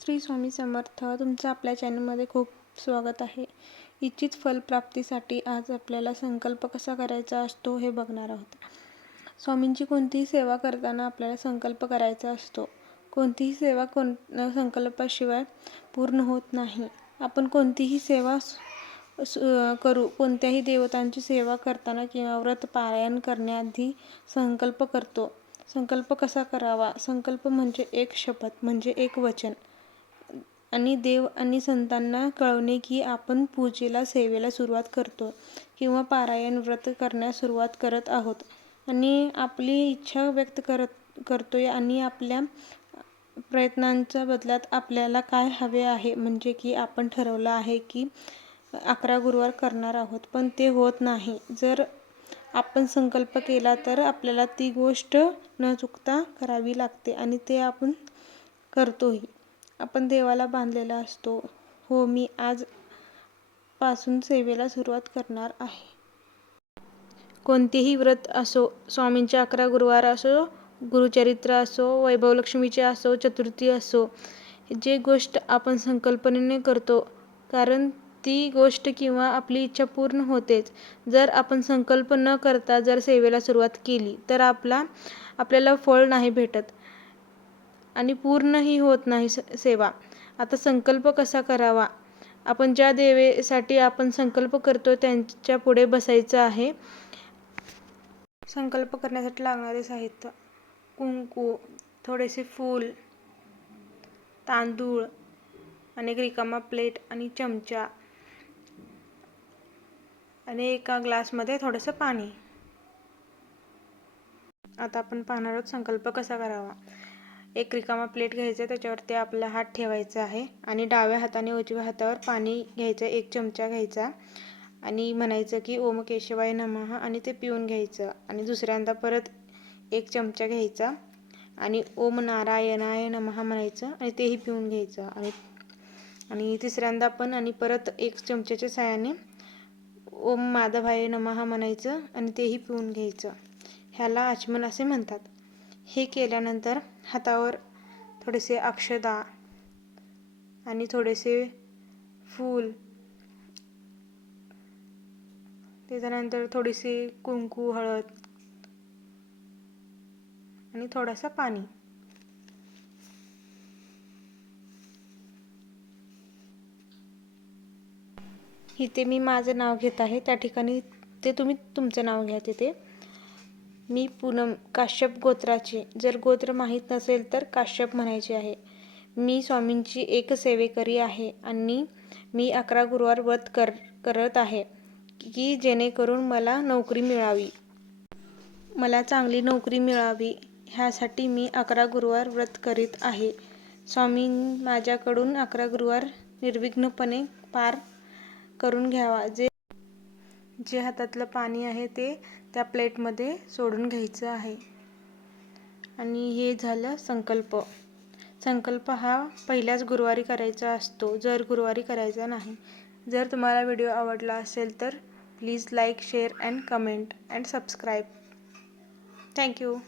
श्री स्वामी समर्थ तुमचं आपल्या चॅनलमध्ये खूप स्वागत आहे. इच्छित फलप्राप्तीसाठी आज आपल्याला संकल्प कसा करायचा असतो हे बघणार आहोत. स्वामींची कोणतीही सेवा करताना आपल्याला संकल्प करायचा असतो. कोणतीही सेवा कोण संकल्पाशिवाय पूर्ण होत नाही. आपण कोणतीही सेवा करू कोणत्याही देवतांची सेवा करताना किंवा व्रत पारायण करण्याआधी संकल्प करतो. संकल्प कसा करावा? संकल्प म्हणजे एक शपथ म्हणजे एक वचन. आणि देव आणि संतांना कळवणे की आपण पूजेला सेवेला सुरुवात करतो किंवा पारायण व्रत करण्यास सुरुवात करत आहोत. आणि आपली इच्छा व्यक्त करत करतोय आणि आपल्या प्रयत्नांच्या बदल्यात आपल्याला काय हवे आहे म्हणजे की आपण ठरवलं आहे की अकरा गुरुवार करणार आहोत पण ते होत नाही. जर आपण संकल्प केला तर आपल्याला ती गोष्ट न चुकता करावी लागते आणि ते आपण करतोही. आपण देवाला बांधलेला असतो. हो मी आज पासून सेवेला सुरुवात करणार आहे. कोणतेही व्रत असो स्वामींचे अकरा गुरुवार असो गुरुचरित्र असो वैभवलक्ष्मीचे असो चतुर्थी असो जे गोष्ट आपण संकल्पनेने करतो कारण ती गोष्ट किंवा आपली इच्छा पूर्ण होतेच. जर आपण संकल्प न करता जर सेवेला सुरुवात केली तर आपला आपल्याला फळ नाही भेटत. आणि पूर्णही होत नाही स सेवा. आता संकल्प कसा करावा? आपण ज्या देवेसाठी आपण संकल्प करतो त्यांच्या पुढे बसायचं आहे. संकल्प करण्यासाठी लागणारे साहित्य. कुंकू थोडेसे फूल तांदूळ अनेक रिकामा प्लेट आणि चमचा आणि एका ग्लासमध्ये थोडंसं पाणी. आता आपण पाहणार आहोत संकल्प कसा करावा. एक रिकामा प्लेट घ्यायचा त्याच्यावरती आपला हात ठेवायचा आहे. आणि डाव्या हाताने उजव्या हातावर पाणी घ्यायचं एक चमचा घ्यायचा. आणि म्हणायचं की ओम केशवाय नमः आणि ते पिऊन घ्यायचं. आणि दुसऱ्यांदा परत एक चमचा घ्यायचा. आणि ओम नारायणाय नमः म्हणायचं आणि तेही पिऊन घ्यायचं. आणि आणि तिसऱ्यांदा पण आणि परत एक चमच्याच्या साहाय्याने ओम माधवाय नमः म्हणायचं आणि तेही पिऊन घ्यायचं. ह्याला आचमन असे म्हणतात. हे केल्यानंतर हातावर थोडेसे अक्षदा आणि थोडेसे फूल त्याच्यानंतर थोडीशी कुंकू हळद आणि थोडासा पाणी. इथे मी माझं नाव घेत आहे. त्या ठिकाणी ते तुम्ही तुमचं नाव घ्या तिथे. मी पूनम काश्यप गोत्राचे. जर गोत्र माहीत नसेल तर काश्यप म्हणायचे आहे. मी स्वामींची एक सेवेकरी आहे आणि मी अकरा गुरुवार व्रत कर करत आहे की जेणेकरून मला नोकरी मिळावी. मला चांगली नोकरी मिळावी ह्यासाठी मी अकरा गुरुवार व्रत करीत आहे. स्वामी माझ्याकडून अकरा गुरुवार निर्विघ्नपणे पार करून घ्यावा. जे जे हातातलं पाणी आहे ते त्या प्लेटमध्ये सोडून घ्यायचं आहे. आणि हे झालं संकल्प. संकल्प हा पहिल्याच गुरुवारी करायचा असतो जर गुरुवारी करायचा नाही. जर तुम्हाला व्हिडिओ आवडला असेल तर please like share and comment and subscribe. Thank you.